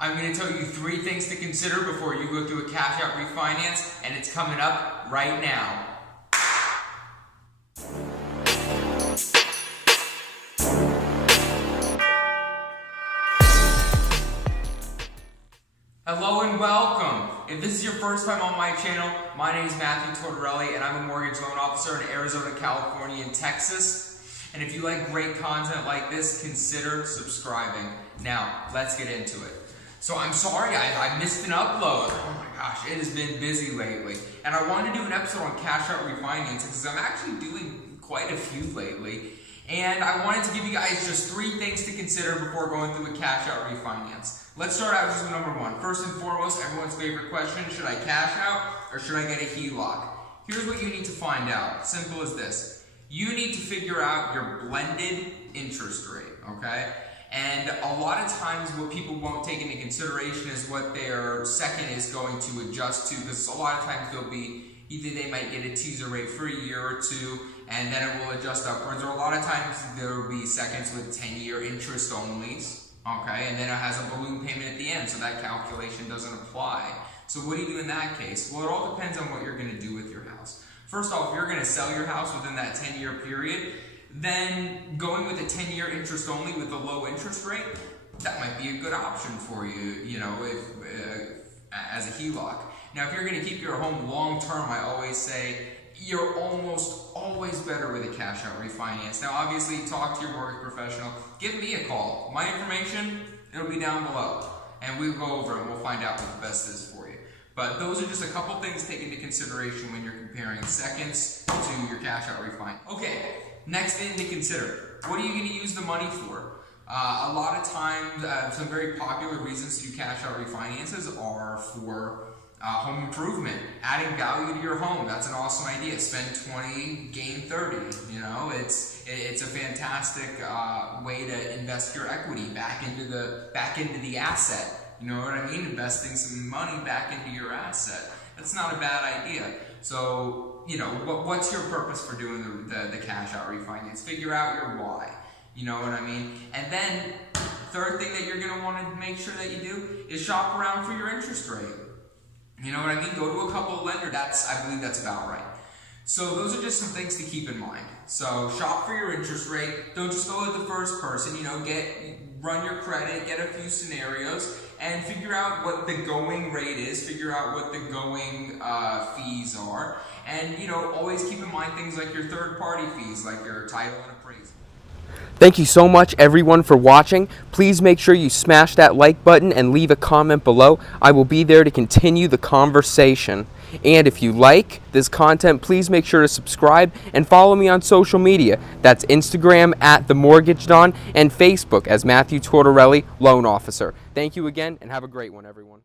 I'm going to tell you 3 things to consider before you go through a cash out refinance, and it's coming up right now. Hello and welcome. If this is your first time on my channel, my name is Matthew Tortorelli and I'm a mortgage loan officer in Arizona, California, and Texas. And if you like great content like this, consider subscribing. Now, let's get into it. So I'm sorry I missed an upload. Oh my gosh, it has been busy lately. And I wanted to do an episode on cash out refinances because I'm actually doing quite a few lately. And I wanted to give you guys just 3 things to consider before going through a cash out refinance. Let's start out just with number 1. First and foremost, everyone's favorite question, should I cash out or should I get a HELOC? Here's what you need to find out. Simple as this. You need to figure out your blended interest rate, okay? And a lot of times what people won't take into consideration is what their second is going to adjust to, because a lot of times they'll be, either they might get a teaser rate for a year or 2, and then it will adjust upwards, or a lot of times there will be seconds with 10-year interest onlys. Okay, and then it has a balloon payment at the end, so that calculation doesn't apply. So what do you do in that case? Well, it all depends on what you're going to do with your house. First off, if you're going to sell your house within that 10-year period, then going with a 10-year interest only with a low interest rate, that might be a good option for you, you know, as a HELOC. Now, if you're going to keep your home long term, I always say, you're almost always better with a cash out refinance. Now, obviously, talk to your mortgage professional. Give me a call. My information, it'll be down below. And we'll go over it and we'll find out what the best is for you. But those are just a couple things to take into consideration when you're comparing seconds to your cash out refinance. Okay, next thing to consider. What are you going to use the money for? A lot of times, some very popular reasons to do cash out refinances are for home improvement, adding value to your home. That's an awesome idea. Spend 20, gain 30. You know, it's a fantastic way to invest your equity back into the asset. You know what I mean? Investing some money back into your asset. That's not a bad idea. So, you know, what's your purpose for doing the cash out refinance? Figure out your why. You know what I mean? And then, third thing that you're going to want to make sure that you do is shop around for your interest rate. You know what I mean? Go to a couple of lenders. I believe that's about right. So those are just some things to keep in mind. So shop for your interest rate. Don't just go with the first person. You know, run your credit, get a few scenarios, and figure out what the going rate is. Figure out what the going fees are, and you know, always keep in mind things like your third-party fees, like your title and appraisal. Thank you so much, everyone, for watching. Please make sure you smash that like button and leave a comment below. I will be there to continue the conversation. And if you like this content, please make sure to subscribe and follow me on social media. That's Instagram @TheMortgageDon and Facebook as Matthew Tortorelli, Loan Officer. Thank you again, and have a great one, everyone.